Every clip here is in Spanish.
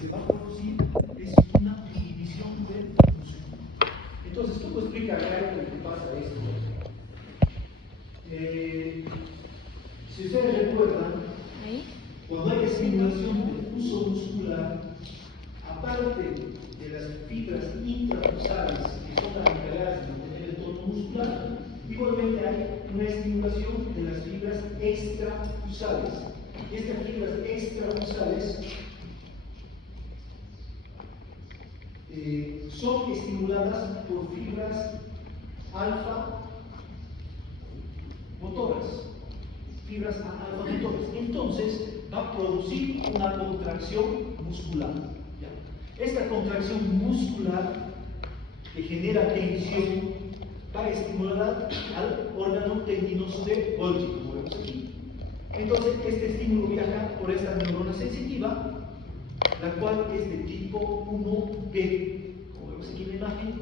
se va a producir es una inhibición del músculo. Entonces, ¿cómo explica Gray lo que pasa esto? Si ustedes recuerdan, cuando hay estimulación del uso muscular, aparte de las fibras intrafusales que son las encargadas de mantener el tono muscular, igualmente hay una estimulación de las fibras extrafusales. Estas fibras extrafusales son estimuladas por fibras alfa motoras. Fibras alfa motoras. Entonces va a producir una contracción muscular. ¿Ya? Esta contracción muscular que genera tensión va a estimular al órgano tendinoso de Golgi, como vemos aquí. Entonces este estímulo viaja por esta neurona sensitiva, la cual es de tipo 1B, como vemos aquí en la imagen,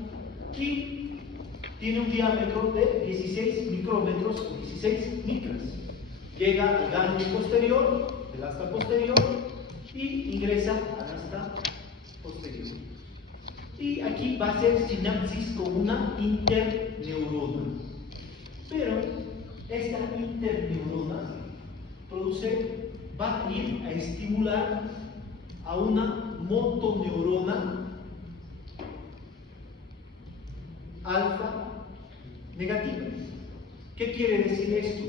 y tiene un diámetro de 16 micrómetros o 16 micras. Llega al ganglio posterior, del asta posterior, y ingresa al asta posterior. Y aquí va a ser sinapsis con una interneurona. Pero esta interneurona va a ir a estimular a una motoneurona alfa negativa. ¿Qué quiere decir esto?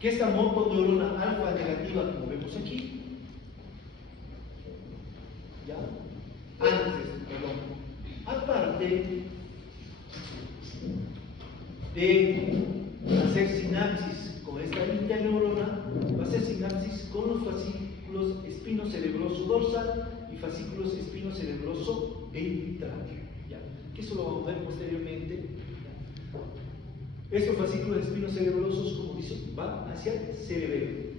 Que esta motoneurona alfa negativa, como vemos aquí, ¿ya? Aparte de hacer sinapsis con esta interneurona, va a hacer sinapsis con los fascículos espinocerebroso dorsal y fascículos espinocerebroso ventral, ¿ya? Que eso lo vamos a ver posteriormente. Estos fascículos espinocerebrosos, como dice, van hacia el cerebelo.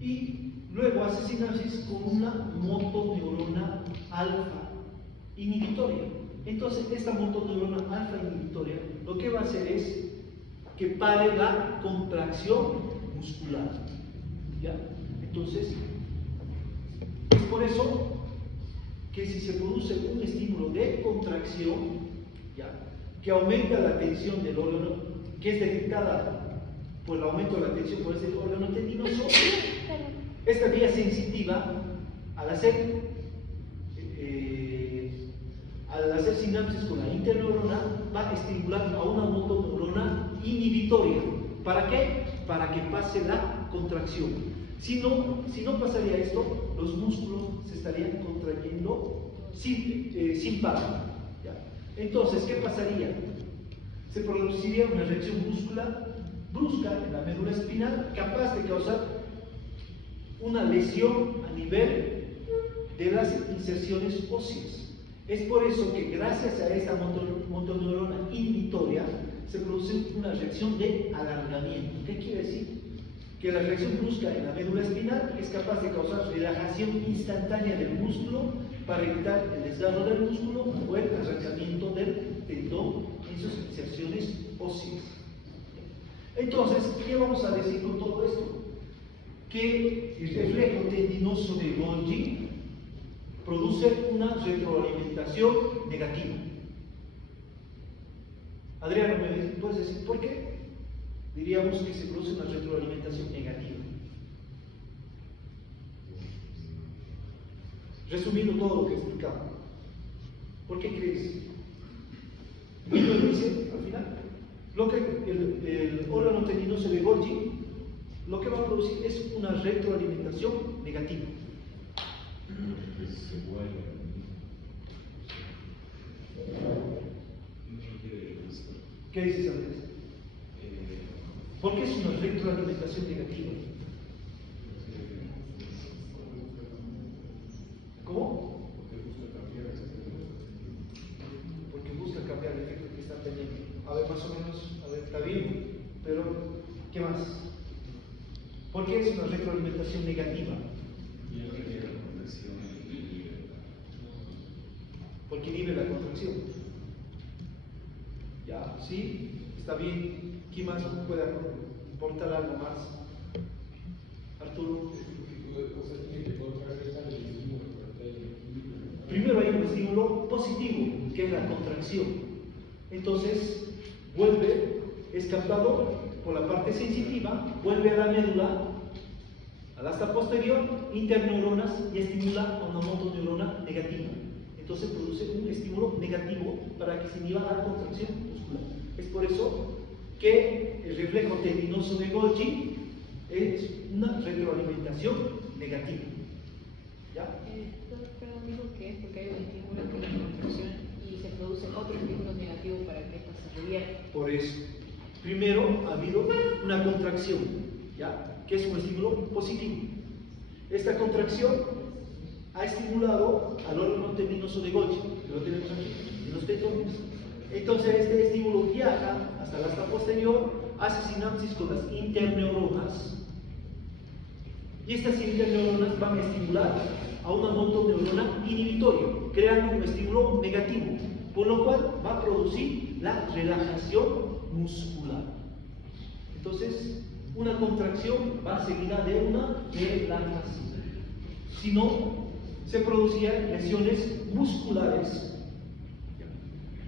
Y luego hace sinapsis con una motoneurona alfa inhibitoria. Entonces, esta motoneurona alfa inhibitoria lo que va a hacer es que pare la contracción muscular. ¿Ya? Entonces, es por eso que si se produce un estímulo de contracción, ¿ya?, que aumenta la tensión del órgano, que es detectada por el aumento de la tensión por ese órgano tendinoso, esta vía sensitiva, al hacer sinapsis con la interneurona, va a estimular a una motoneurona inhibitoria. ¿Para qué? Para que pase la contracción. Si no pasaría esto, los músculos se estarían contrayendo sin paro. ¿Ya? Entonces, ¿qué pasaría? Se produciría una reacción muscular brusca en la médula espinal, capaz de causar una lesión a nivel de las inserciones óseas. Es por eso que gracias a esta motoneurona inhibitoria se produce una reacción de alargamiento. ¿Qué quiere decir? Que la reacción brusca en la médula espinal es capaz de causar relajación instantánea del músculo para evitar el desgarro del músculo o el arrancamiento del tendón en sus inserciones óseas. Entonces, ¿qué vamos a decir con todo esto? Que el reflejo tendinoso de Golgi produce una retroalimentación negativa. Adriano, ¿me puedes decir por qué? Diríamos que se produce una retroalimentación negativa. Resumiendo todo lo que he explicado, ¿por qué crees? Y lo dice al final, lo que el órgano tendinoso de Golgi lo que va a producir es una retroalimentación negativa. ¿Qué dices, Andrés? ¿Por qué es una retroalimentación negativa? ¿Cómo? Porque busca cambiar el efecto que está teniendo. A ver, más o menos, a ver, está bien, pero ¿qué más? ¿Por qué es una retroalimentación negativa? Porque inhibe la contracción. Ya, ¿sí? Está bien. ¿Quién más puede aportar algo más? Arturo. Tiene que contrarrestar el estímulo estímulo positivo, que es la contracción. Entonces, es captado por la parte sensitiva, vuelve a la médula, al asta posterior, interneuronas y estimula a una motoneurona negativa. Entonces produce un estímulo negativo para que se inhiba la contracción muscular. Es por eso que el reflejo tendinoso de Golgi es una retroalimentación negativa. ¿Ya? Perdón, dijo que es porque hay un estímulo que es la contracción y se produce otro estímulo negativo para que esta se revierta. Por eso, primero ha habido una contracción, ¿ya? Que es un estímulo positivo. Esta contracción ha estimulado al órgano tendinoso de Golgi, que lo tenemos aquí, en los tetones. Entonces este estímulo viaja hasta la asta posterior, hace sinapsis con las interneuronas, y estas interneuronas van a estimular a una motoneurona inhibitoria, creando un estímulo negativo, por lo cual va a producir la relajación muscular. Entonces, una contracción va seguida de una relajación. Si no, se producían lesiones musculares,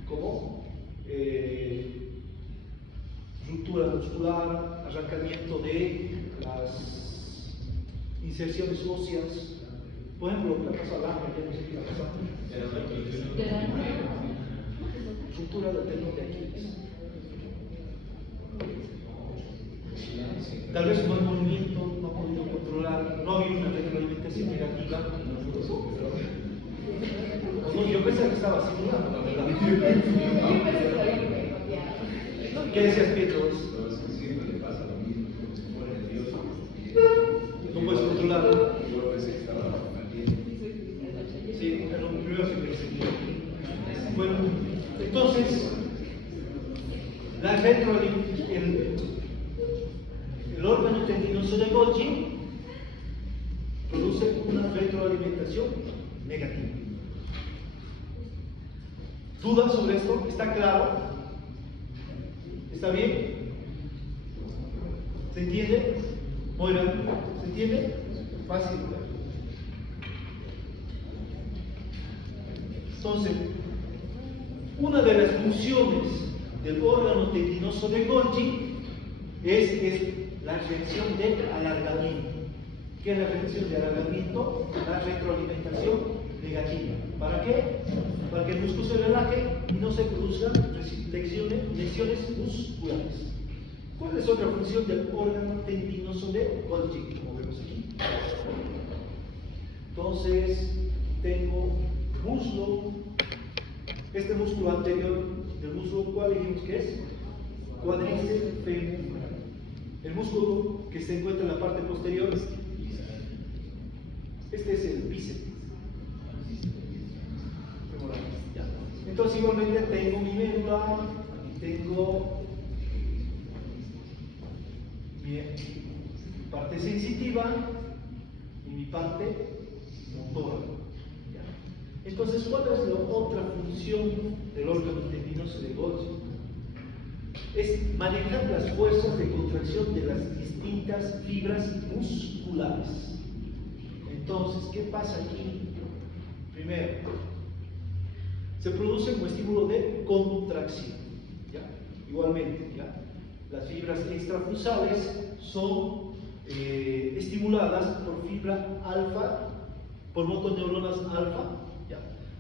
como ruptura muscular, arrancamiento de las inserciones óseas. Por ejemplo, la cosa larga, ya no sé qué pasa. Ruptura del tendón de Aquiles. Tal vez un movimiento no ha podido controlar, no ha habido una retroalimentación negativa. No, yo pensaba que estaba simulando, la verdad. ¿Qué decías, Pietro? No puedes controlarlo. Sí, es lo primero que pensé. Bueno, entonces, el órgano tendinoso de Golgi produce una retroalimentación negativa. ¿Dudas sobre esto? ¿Está claro? ¿Está bien? ¿Se entiende? Moira, ¿se entiende? Fácil. Entonces, una de las funciones del órgano tendinoso de Golgi es la reacción de alargamiento. ¿Qué es la reacción de alargamiento? La retroalimentación negativa. ¿Para qué? Para que el músculo se relaje y no se produzcan lesiones musculares. ¿Cuál es otra función del órgano tendinoso de Golgi? Como vemos aquí. Entonces, tengo muslo. Este músculo anterior del músculo, ¿cuál dijimos que es? Cuádriceps femoral. El músculo que se encuentra en la parte posterior, este es el bíceps femoral. Entonces, igualmente tengo mi médula, tengo mi parte sensitiva y mi parte motora. Entonces, ¿cuál es la otra función del órgano tendinoso de Golgi? Es manejar las fuerzas de contracción de las distintas fibras musculares. Entonces, ¿qué pasa aquí? Primero, se produce un estímulo de contracción. ¿Ya? Igualmente, ¿ya? Las fibras extrafusales son estimuladas por fibra alfa, por motoneuronas alfa, ¿ya?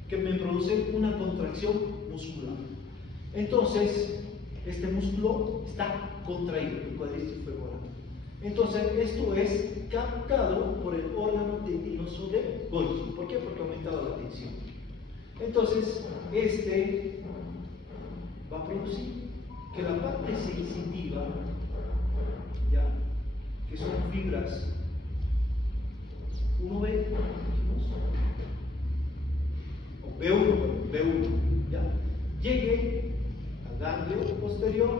Que me producen una contracción muscular. Entonces, este músculo está contraído, el cuádriceps femoral. Entonces, esto es captado por el órgano tendinoso de Golgi. ¿Por qué? Porque ha aumentado la tensión. Entonces, este va a producir que la parte sensitiva, ya, que son fibras 1B, o B1, ya, llegue al ganglio posterior,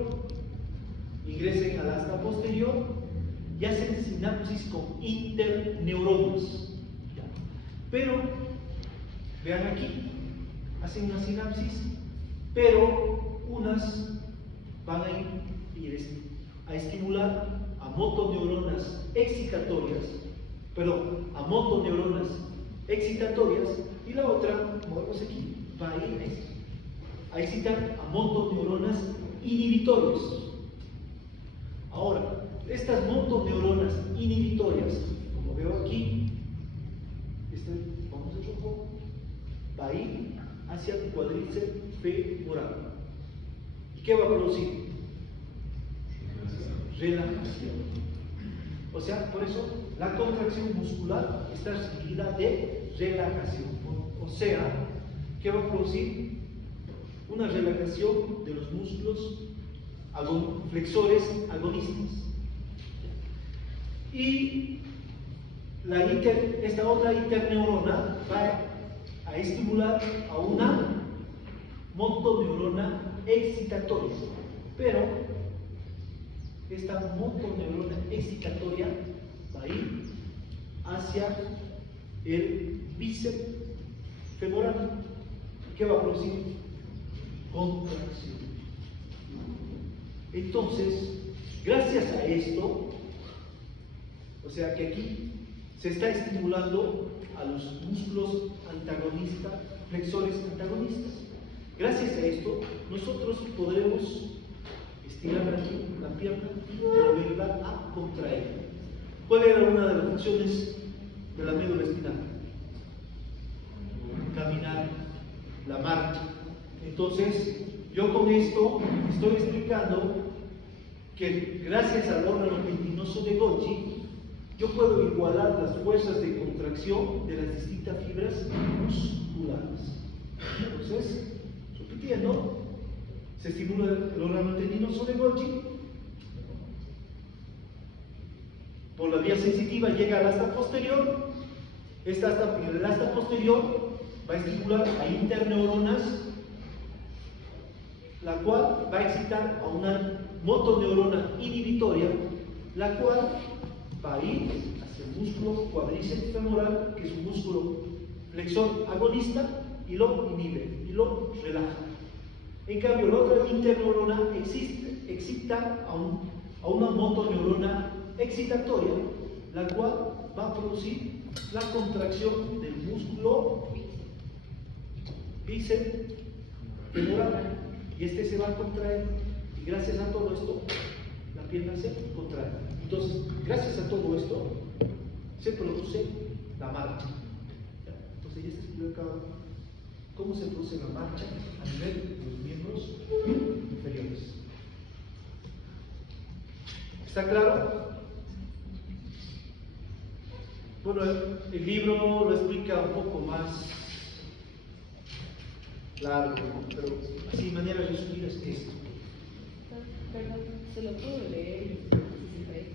ingresen al asta posterior y hacen sinapsis con interneuronas. ¿Ya? Pero, vean aquí, hacen una sinapsis, pero unas van a ir a estimular a motoneuronas excitatorias, y la otra, movemos aquí, va a excitar a motoneuronas inhibitorias. Ahora, estas motoneuronas inhibitorias, como veo aquí, vamos a rojo, va a ir hacia el cuádriceps femoral. ¿Y qué va a producir? Relajación. O sea, por eso la contracción muscular está seguida de relajación. O sea, ¿qué va a producir? Una relajación de los músculos flexores agonistas. Y esta otra interneurona va a estimular a una motoneurona excitatoria. Pero esta motoneurona excitatoria va a ir hacia el bíceps femoral. ¿Qué va a producir? Contracción. Entonces, gracias a esto, o sea que aquí se está estimulando a los músculos antagonistas, flexores antagonistas. Gracias a esto, nosotros podremos estirar aquí la pierna y volverla a contraer. ¿Cuál era una de las funciones de la médula espinal? Caminar, la marcha. Entonces, yo con esto estoy explicando que gracias al órgano tendinoso de Golgi, yo puedo igualar las fuerzas de contracción de las distintas fibras musculares. Entonces, repitiendo, se estimula el órgano tendinoso de Golgi, por la vía sensitiva llega al asta posterior, el asta posterior va a estimular a interneuronas, la cual va a excitar a una motoneurona inhibitoria, la cual va a ir hacia el músculo cuádriceps femoral, que es un músculo flexor agonista, y lo inhibe, y lo relaja. En cambio, la otra interneurona excita a una motoneurona excitatoria, la cual va a producir la contracción del músculo bíceps femoral, y este se va a contraer, y gracias a todo esto la pierna se contrae. Entonces, gracias a todo esto se produce la marcha. Entonces ya se explica cómo se produce la marcha a nivel de los miembros inferiores. ¿Está claro? Bueno, el libro lo explica un poco más largo, ¿no? Pero así de manera resumida es esto. Perdón, se lo puedo leer.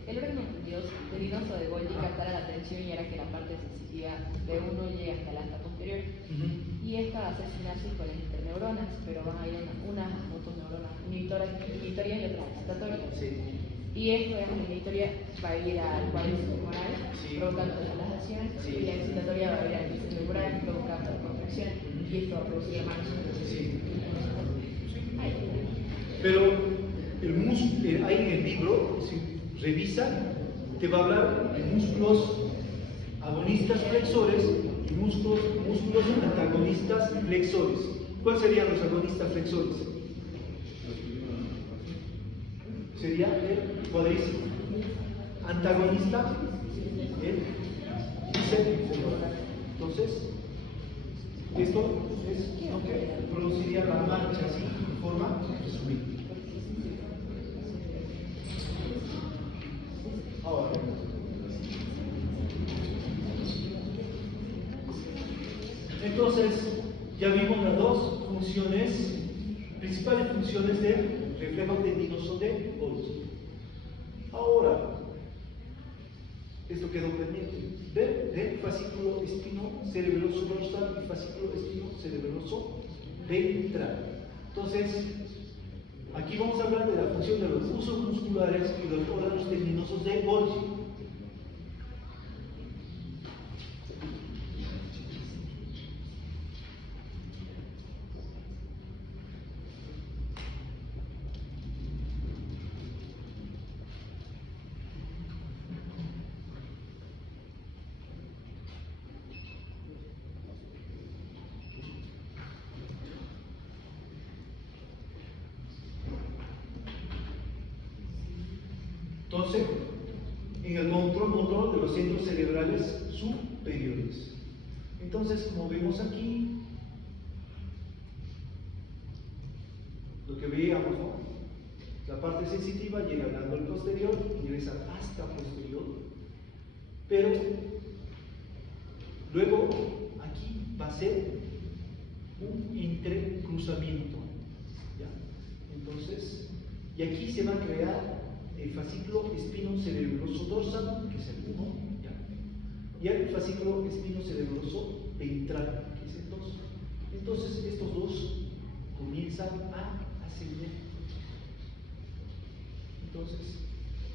El órgano tendinoso de Golgi captará la tensión y hará que la parte sensitiva de uno llegue hasta el asta posterior. Y esta va a hacer sinapsis con las interneuronas, pero van a ir una motoneurona inhibitoria y otra excitatoria. Sí. Y esto, la inhibitoria va a ir al cuádriceps femoral, provocando relajación, y la excitatoria va a ir al bíceps femoral, provocando contracción, y esto va a producir marcha. Sí. Pero el músculo, ahí en el libro, si revisa, te va a hablar de músculos agonistas flexores y músculos antagonistas flexores. ¿Cuáles serían los agonistas flexores? Sería el cuádriceps. Antagonista, el bíceps femoral. Entonces, esto es lo que produciría la marcha así, de forma resumida. Ahora, entonces, ya vimos las dos funciones, principales funciones del reflejo tendinoso de Golgi. Ahora, esto quedó pendiente. Ver del fascículo espino-cerebeloso dorsal y fascículo espino-cerebeloso ventral. Entonces, aquí vamos a hablar de la función de los usos musculares y los órganos tendinosos de Golgi. Entonces, en el control motor de los centros cerebrales superiores. Entonces, como vemos aquí, lo que veíamos, ¿no? La parte sensitiva llega al ganglio posterior, ingresa hasta posterior, pero luego aquí va a ser un entrecruzamiento, ¿ya? Entonces, y aquí se va a crear el fascículo espinocerebroso dorsal, que es el 1, ¿ya? Y el fascículo espinocerebroso ventral, que es el 2. Entonces, estos dos comienzan a ascender. Entonces,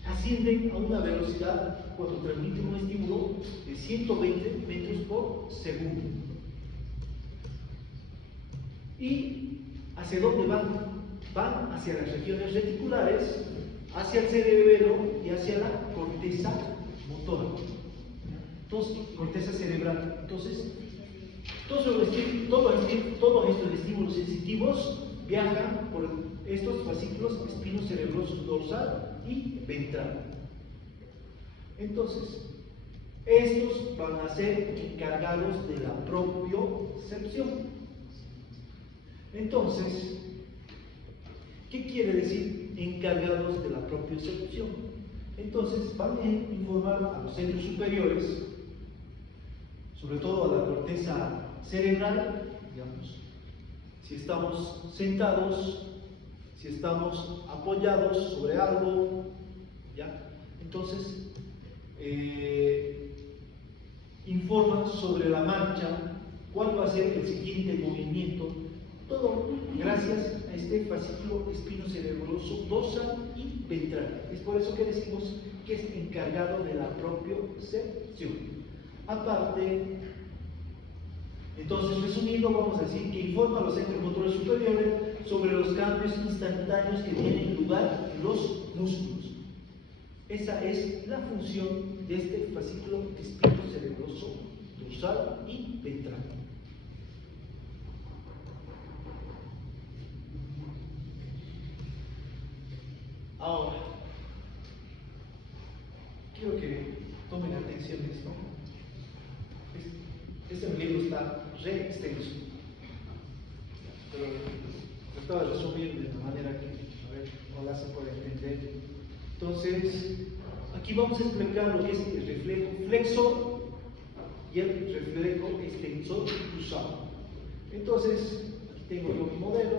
ascienden a una velocidad cuando transmiten un estímulo de 120 metros por segundo. ¿Y hacia dónde van? Van hacia las regiones reticulares, hacia el cerebelo y hacia la corteza motora. Entonces, corteza cerebral. Entonces, todos estos estímulos sensitivos viajan por estos fascículos espinocerebrosos dorsal y ventral. Entonces, estos van a ser encargados de la propiocepción. Entonces, ¿qué quiere decir encargados de la propiocepción? Entonces, van a informar a los centros superiores, sobre todo a la corteza cerebral, digamos, si estamos sentados, si estamos apoyados sobre algo, ¿ya? Entonces, informa sobre la marcha, cuál va a ser el siguiente movimiento, todo gracias a este fascículo espinocerebroso dorsal y ventral. Es por eso que decimos que es encargado de la propiocepción. Aparte, entonces, resumiendo, vamos a decir que informa a los centros motores superiores sobre los cambios instantáneos que tienen lugar en los músculos. Esa es la función de este fascículo espinocerebroso dorsal y ventral. Ahora, quiero que tomen atención a esto. Este libro está re extenso, pero lo estaba resumiendo de una manera que, a ver, ojalá se pueda entender. Entonces, aquí vamos a explicar lo que es el reflejo flexor y el reflejo extensor cruzado. Entonces, aquí tengo yo mi modelo,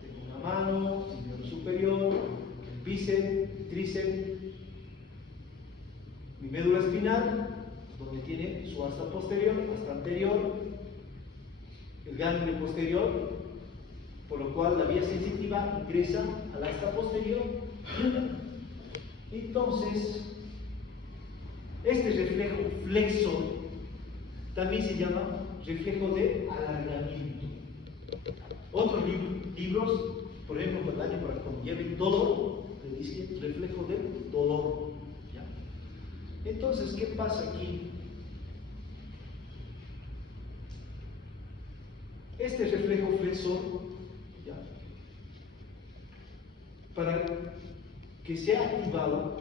tengo una mano, el miembro superior, el bíceps, tríceps, mi médula espinal, donde tiene su asta posterior, asta anterior, el ganglio posterior, por lo cual la vía sensitiva ingresa al asta posterior. Entonces, este reflejo flexor también se llama reflejo de alargamiento. Otros libros, por ejemplo, para cuando lleven dolor, le dicen reflejo del dolor. ¿Ya? Entonces, ¿qué pasa aquí? Este reflejo flexor, ¿ya? Para que sea activado,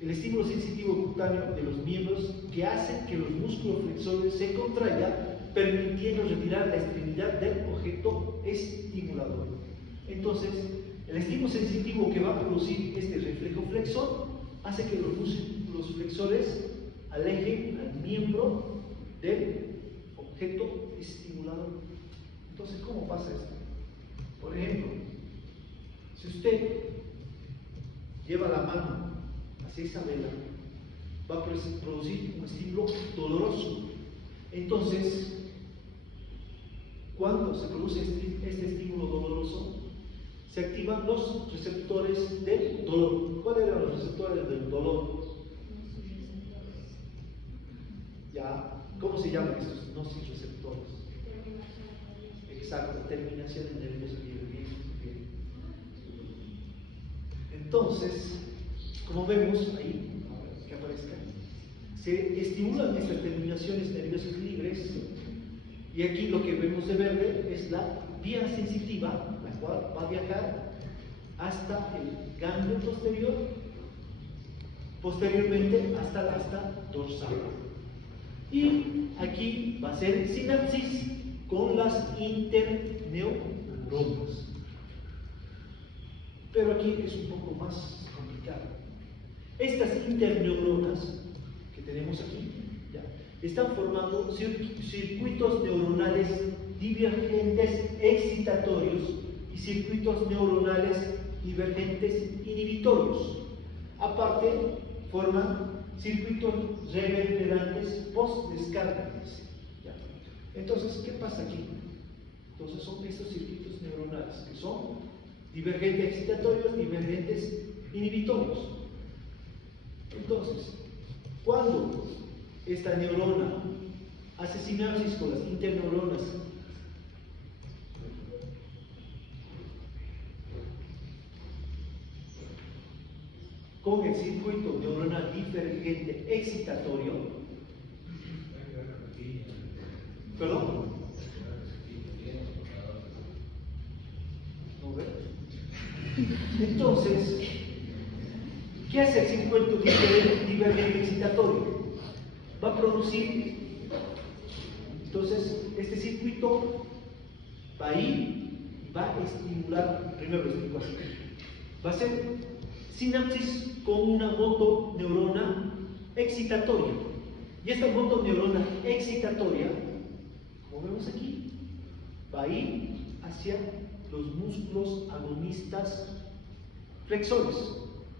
el estímulo sensitivo cutáneo de los miembros que hace que los músculos flexores se contraigan, permitiendo retirar la extremidad del objeto estimulador. Entonces, el estímulo sensitivo que va a producir este reflejo flexor hace que los músculos flexores alejen al miembro del objeto estimulador. Entonces, ¿cómo pasa esto? Por ejemplo, si usted lleva la mano hacia esa vela, va a producir un estímulo doloroso. Entonces, cuando se produce este estímulo doloroso, se activan los receptores del dolor. ¿Cuáles eran los receptores del dolor? ¿Ya? ¿Cómo se llaman estos nociceptores? Exacto, terminaciones nerviosas. Bien. Entonces, como vemos ahí, que aparezca, se estimulan estas terminaciones nerviosas libres, y aquí lo que vemos de verde es la vía sensitiva, la cual va a viajar hasta el ganglio posterior posteriormente hasta la asta dorsal. Y aquí va a ser sinapsis con las interneuronas. Pero aquí es un poco más complicado. Estas interneuronas que tenemos aquí ya, están formando circuitos neuronales divergentes excitatorios y circuitos neuronales divergentes inhibitorios. Aparte, forman circuitos reverberantes postdescargantes. Entonces, ¿qué pasa aquí? Entonces son estos circuitos neuronales que son divergentes excitatorios, divergentes inhibitorios. Entonces, cuando esta neurona hace sinapsis con las interneuronas con el circuito neuronal divergente excitatorio, ¿perdón? ¿No ve? Entonces, ¿qué hace el circuito divergente excitatorio? Va a producir, entonces, este circuito va a ir y va a estimular, primero lo explico así, va a ser sinapsis con una motoneurona excitatoria. Y esta motoneurona excitatoria, como vemos aquí, va a ir hacia los músculos agonistas flexores.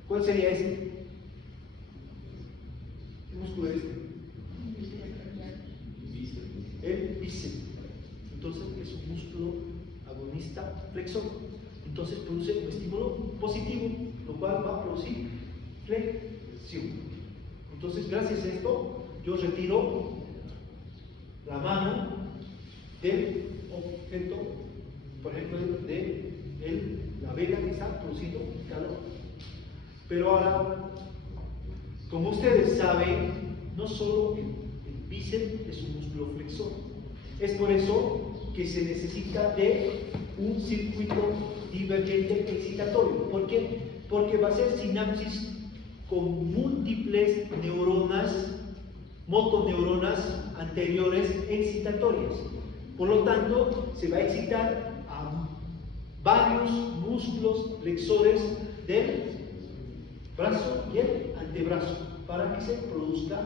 ¿Cuál sería este? ¿Qué músculo es este? El bíceps. Entonces es un músculo agonista flexor. Entonces produce un estímulo positivo, lo cual va a producir flexión. Entonces, gracias a esto, yo retiro la mano del objeto, por ejemplo, de la vela que está produciendo calor. Pero ahora, como ustedes saben, no solo el bíceps es un músculo flexor. Es por eso que se necesita de un circuito divergente excitatorio. ¿Por qué? Porque va a ser sinapsis con múltiples neuronas, motoneuronas anteriores excitatorias. Por lo tanto, se va a excitar a varios músculos flexores del brazo y el antebrazo para que se produzca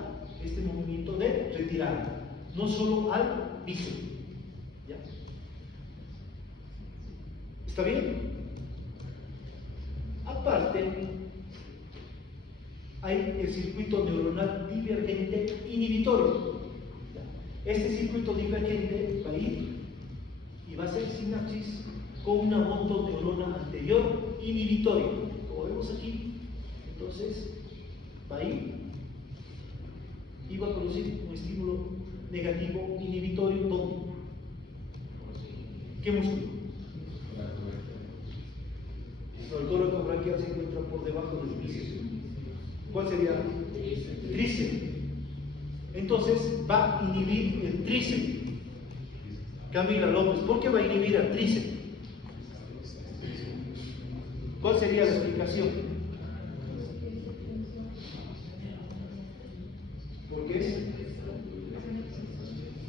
este movimiento de retirada, no solo al bíceps. ¿Ya? ¿Está bien? Aparte, hay el circuito neuronal divergente inhibitorio. Este circuito divergente va a ir y va a hacer sinapsis con una motoneurona anterior inhibitoria, como vemos aquí. Entonces, va a ir y va a producir un estímulo negativo inhibitorio. ¿Dónde? ¿Qué músculo? No, el córtex braquial se encuentra por debajo del bíceps. ¿Cuál sería? Tríceps. Entonces va a inhibir el tríceps. Camila López, ¿por qué va a inhibir al tríceps? ¿Cuál sería la explicación? ¿Por qué?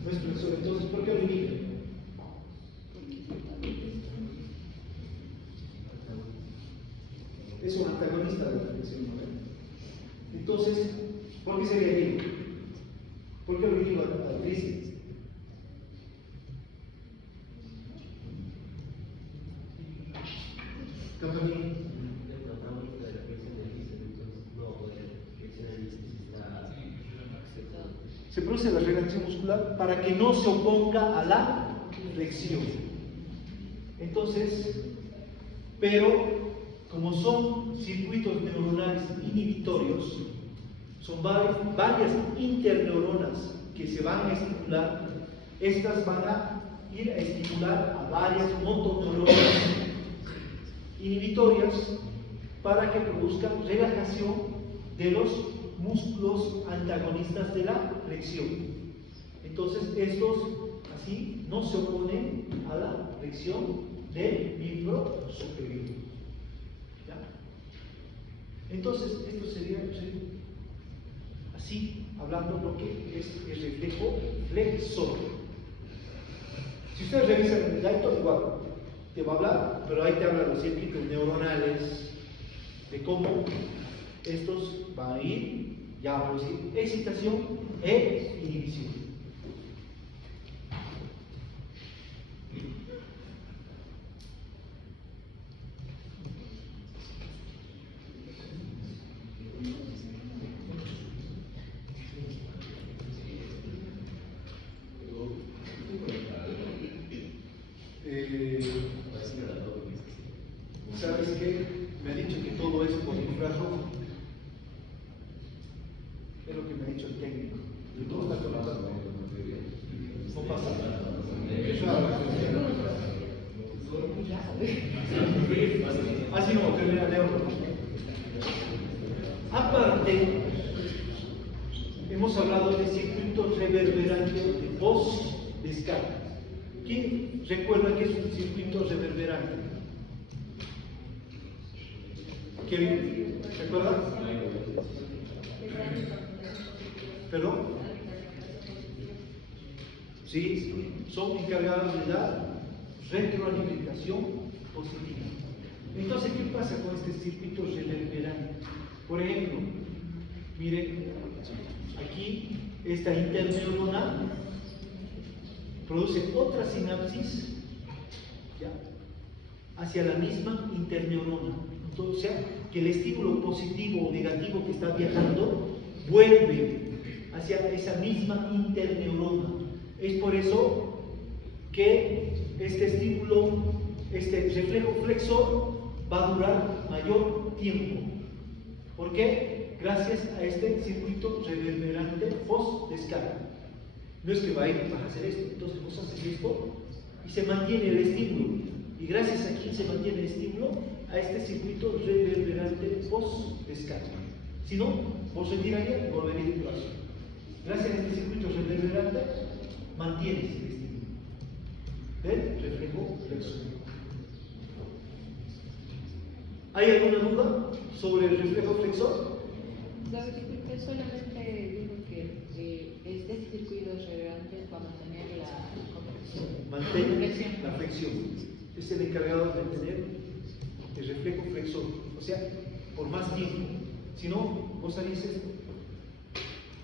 No es flexor. Entonces, ¿por qué lo inhibe? Es un antagonista de la flexión, ¿no? Entonces, ¿por qué sería inhibe? ¿Por qué lo inhibe al tríceps? Se produce la relajación muscular para que no se oponga a la flexión. Entonces, pero como son circuitos neuronales inhibitorios, son varias interneuronas que se van a estimular. Estas van a ir a estimular a varias motoneuronas inhibitorias para que produzcan relajación de los músculos antagonistas de la flexión. Entonces, estos así no se oponen a la flexión del miembro superior. ¿Ya? Entonces, esto sería Así, hablando lo que es el reflejo flexor. Si ustedes revisan el Dayton, igual te va a hablar, pero ahí te habla de los circuitos neuronales, de cómo estos van a ir ya a producir excitación e inhibición. ¿Sabes qué? Me ha dicho que todo es por infrarrojo. Es lo que me ha dicho el técnico. Todo está conectado. No pasa nada. Así no, termina de euro. Aparte, hemos hablado de circuito reverberante de voz descarga. ¿Quién recuerda que es un circuito reverberante? ¿Quién recuerda? ¿Perdón? Sí, son encargados de dar retroalimentación positiva. Entonces, ¿qué pasa con este circuito reverberante? Por ejemplo, miren, aquí esta interneurona produce otra sinapsis, ¿ya?, hacia la misma interneurona. Entonces, o sea, que el estímulo positivo o negativo que está viajando vuelve hacia esa misma interneurona. Es por eso que este estímulo, este reflejo flexor, va a durar mayor tiempo. ¿Por qué? Gracias a este circuito reverberante post-descarga. No es que vas a hacer esto, entonces vos haces esto y se mantiene el estímulo. Y gracias a quién se mantiene el estímulo, a este circuito reverberante post-descarga. Si no, vos retirarías y volverías el brazo. Gracias a este circuito reverberante, mantienes el estímulo del reflejo flexor. ¿Hay alguna duda sobre el reflejo flexor? No, solamente digo que este circuito reverberante va a mantener la Mantiene la flexión. Es el encargado de mantener el reflejo flexor. O sea, por más tiempo. Si no, vos harías esto,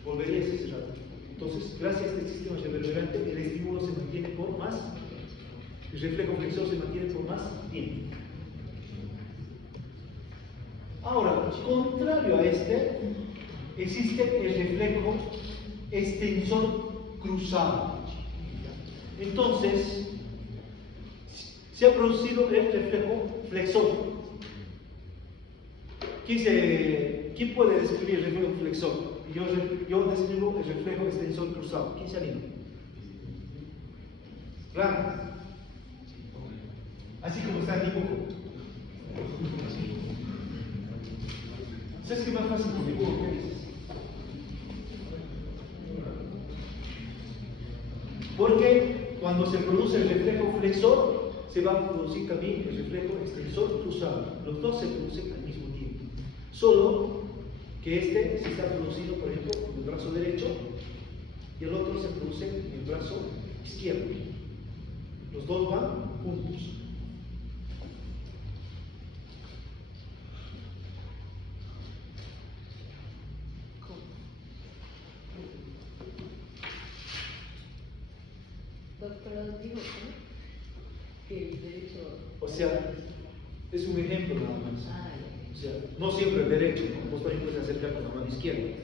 volverías ese rato. Entonces, gracias a este sistema reverberante, el estímulo se mantiene por más, el reflejo flexor se mantiene por más tiempo. Ahora, contrario a este, existe el reflejo extensor cruzado. Entonces, se ha producido el reflejo flexor. ¿Quién puede describir el reflejo flexor? Yo describo el reflejo extensor cruzado. ¿Quién se anima? Claro. Así como está el dibujo. ¿Sabes qué es más fácil con dibujo? ¿Qué dices? Porque cuando se produce el reflejo flexor, se va a producir también el reflejo extensor cruzado. Los dos se producen al mismo tiempo. Solo que este se está produciendo, por ejemplo, en el brazo derecho y el otro se produce en el brazo izquierdo. Los dos van juntos. Pero digo, ¿no?, que el derecho... O sea, es un ejemplo nada más. ya. O sea, no siempre el derecho, ¿no? Vos también puedes acercar con la mano izquierda.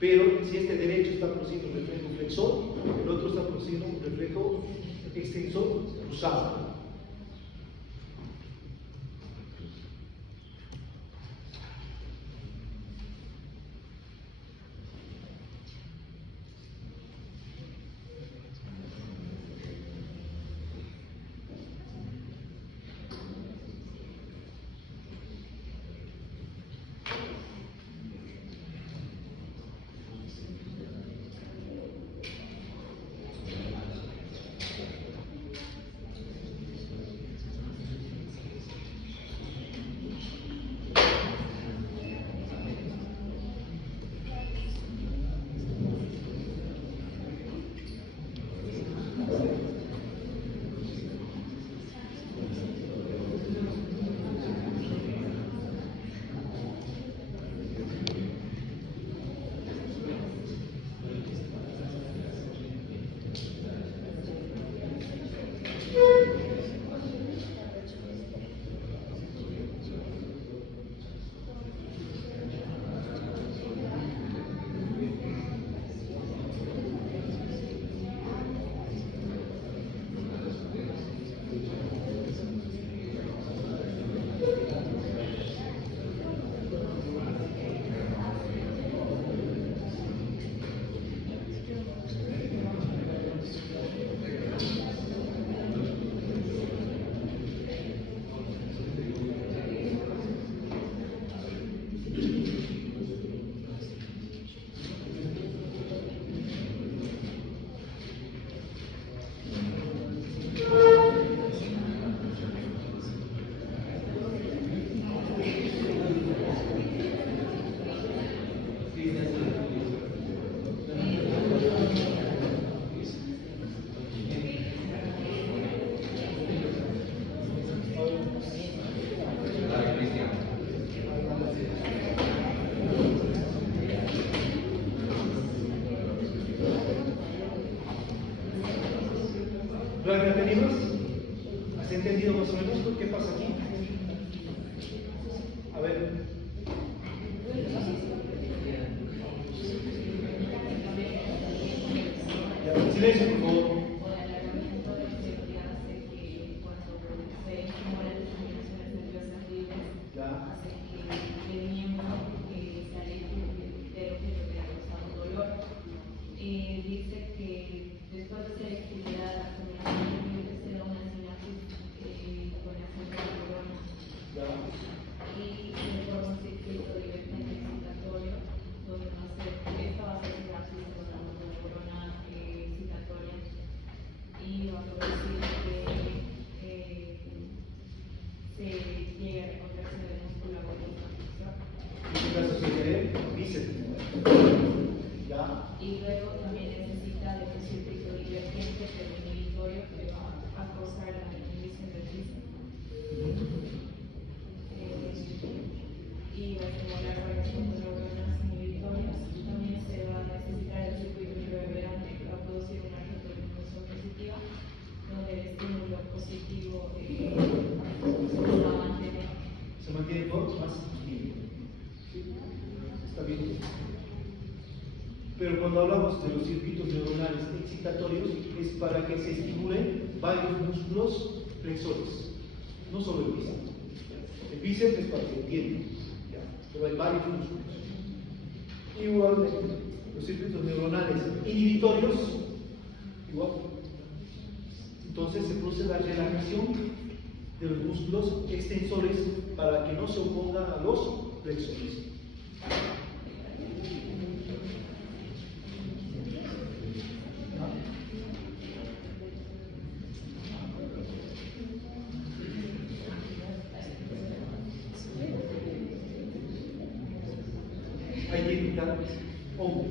Pero si este derecho está produciendo un reflejo flexor, el otro está produciendo un reflejo extensor cruzado. Ragnar, ¿te animas? ¿Has entendido más o menos qué pasa aquí? A ver. Ya, silencio, por favor. Dice que después de ser estudiada la generación será una sinapsis con la neurona y por un circuito directamente excitatorio donde no se esta va a ser sinapsis con la neurona excitatoria y va a producir que se llegue a recontraerse del músculo agonista. En este caso sería el bíceps. ¿Ya? Y luego también necesita de un circuito divergente pero inhibitorio que va a causar la inhibición del bíceps. Y va a estimular varias neuronas inhibitorias. También se va a necesitar el circuito reverberante que va a producir una retroimpulsión positiva, donde el estímulo positivo se va a mantener. Se mantiene todo más libre. ¿Sí? Está bien. Pero cuando hablamos de los circuitos neuronales excitatorios, es para que se estimulen varios músculos flexores, no solo el bíceps. El bíceps es para que entiendan, pero hay varios músculos. Igual, los circuitos neuronales inhibitorios, igual. Entonces se produce la relajación de los músculos extensores para que no se opongan a los flexores. Hay que evitar hongo,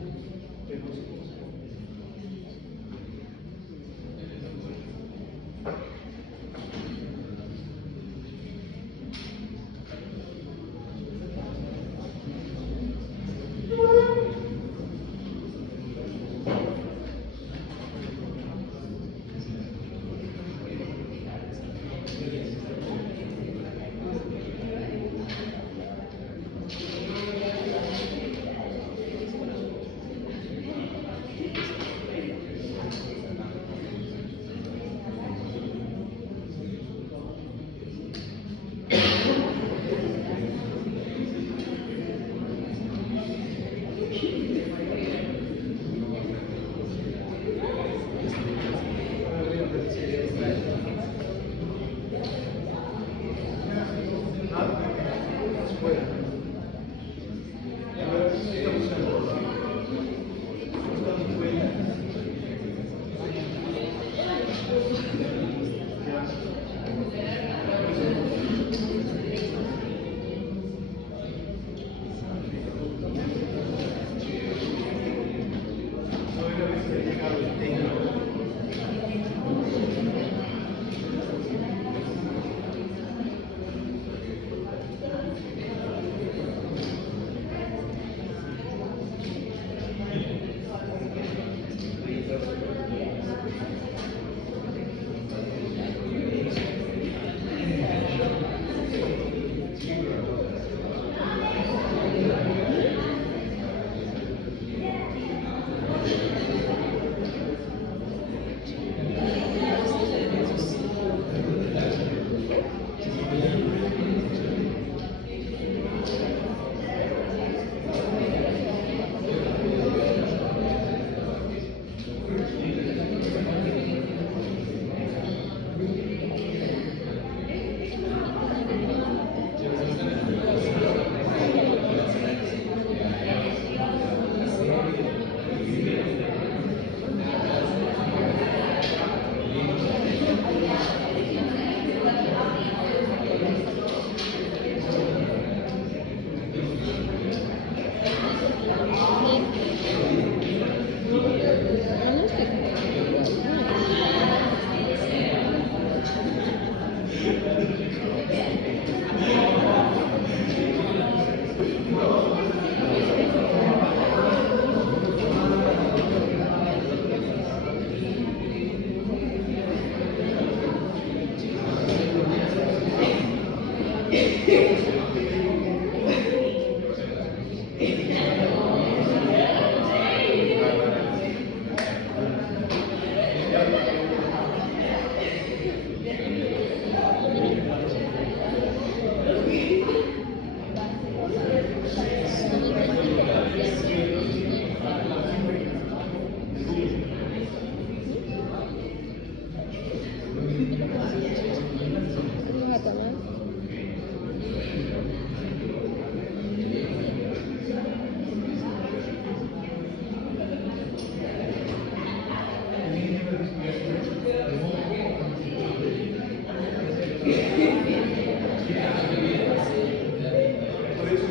pero no se puede. Por eso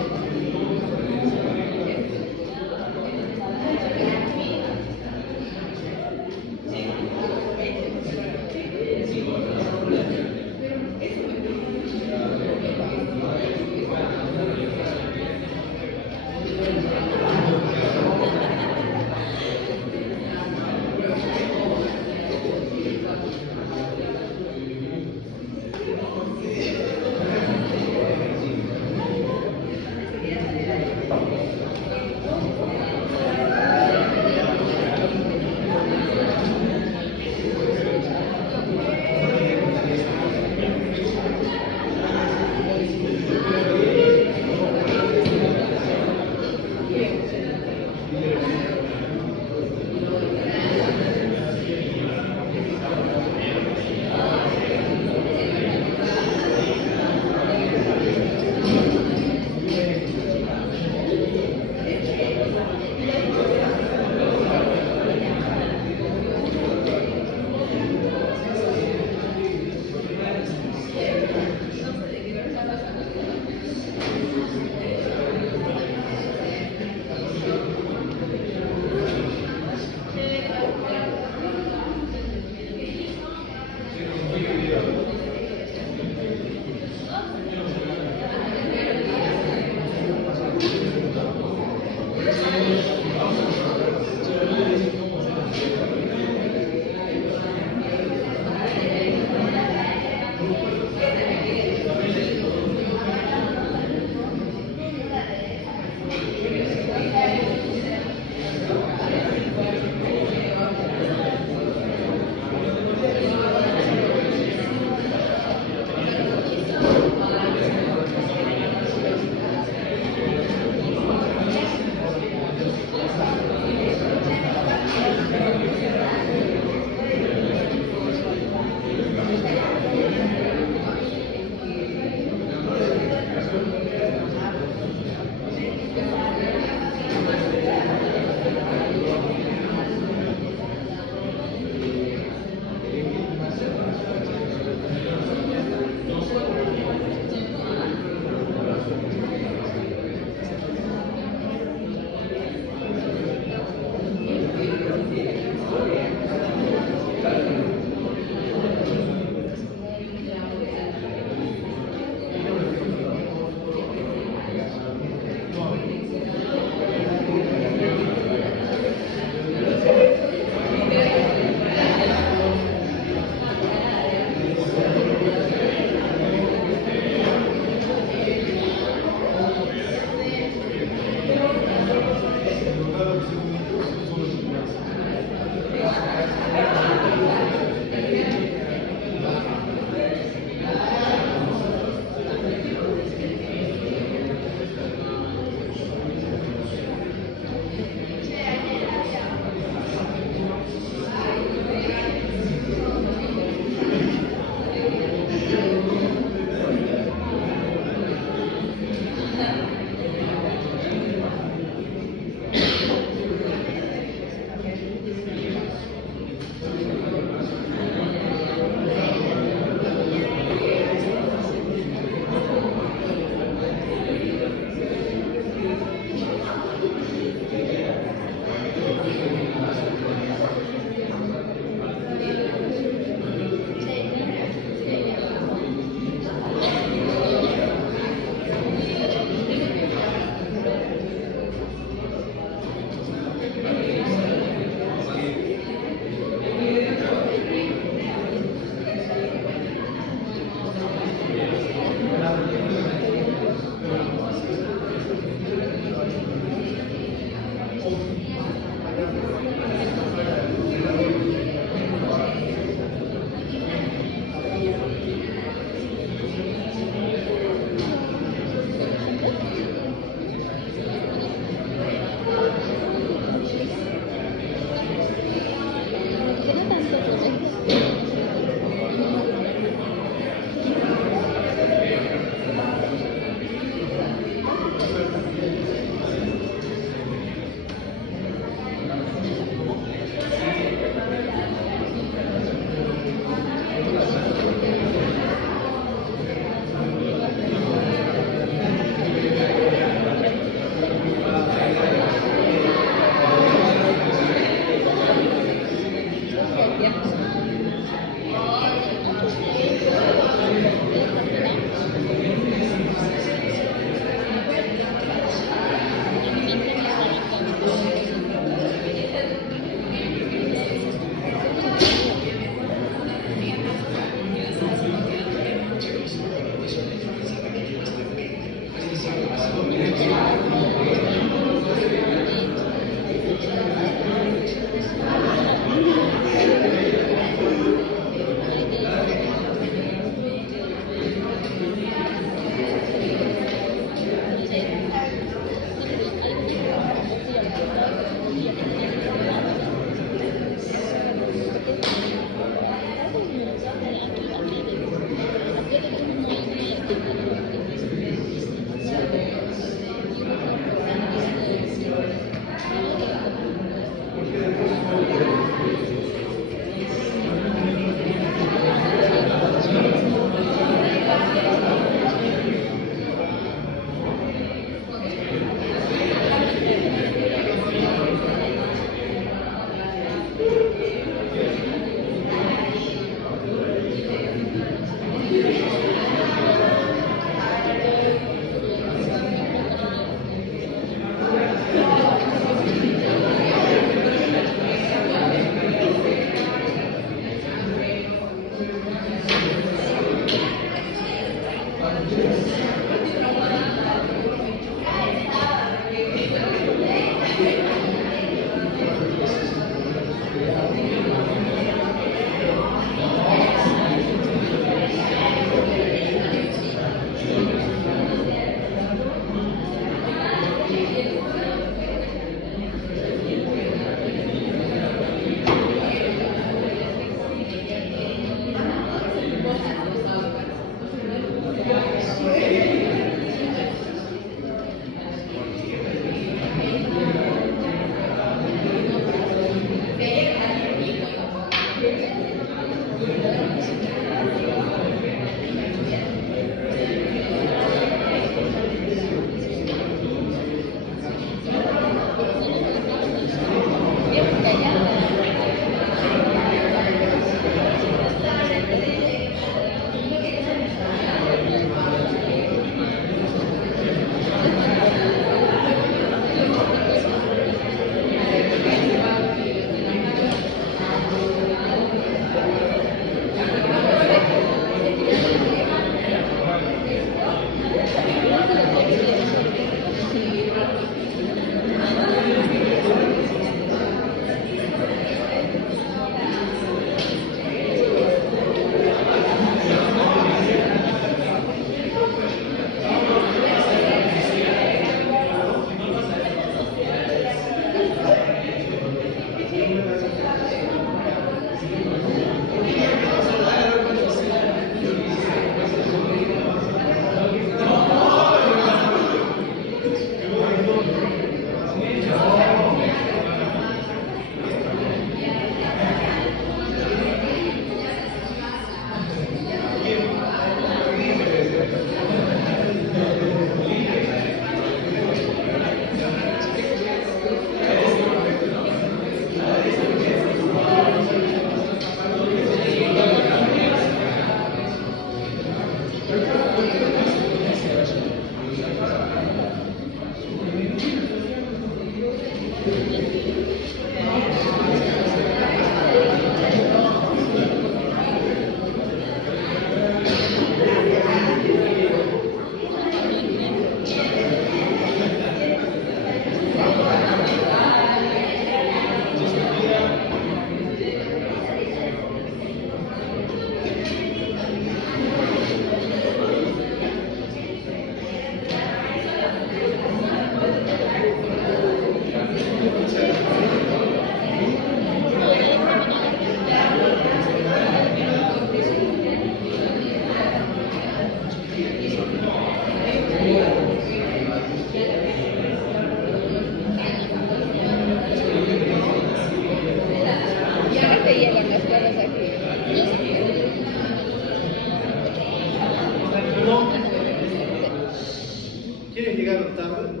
¿Quiénes llegaron tarde?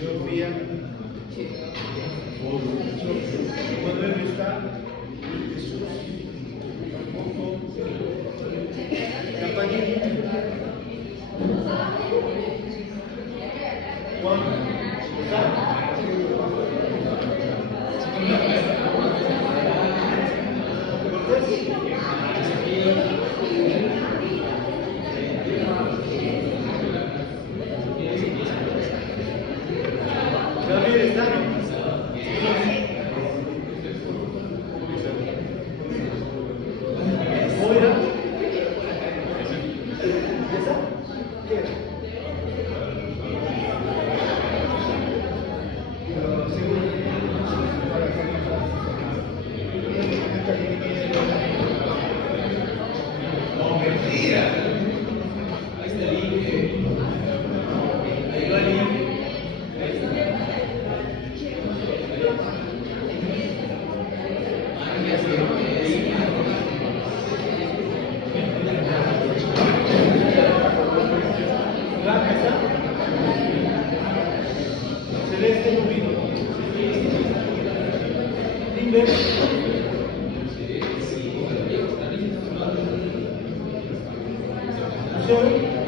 Sofía. Manuel no está. Jesús. Tampoco. Campaña. Juan. Ahí está el link. Ahí va el link. Blanca está. Celeste Rubino. Limber. Lucero.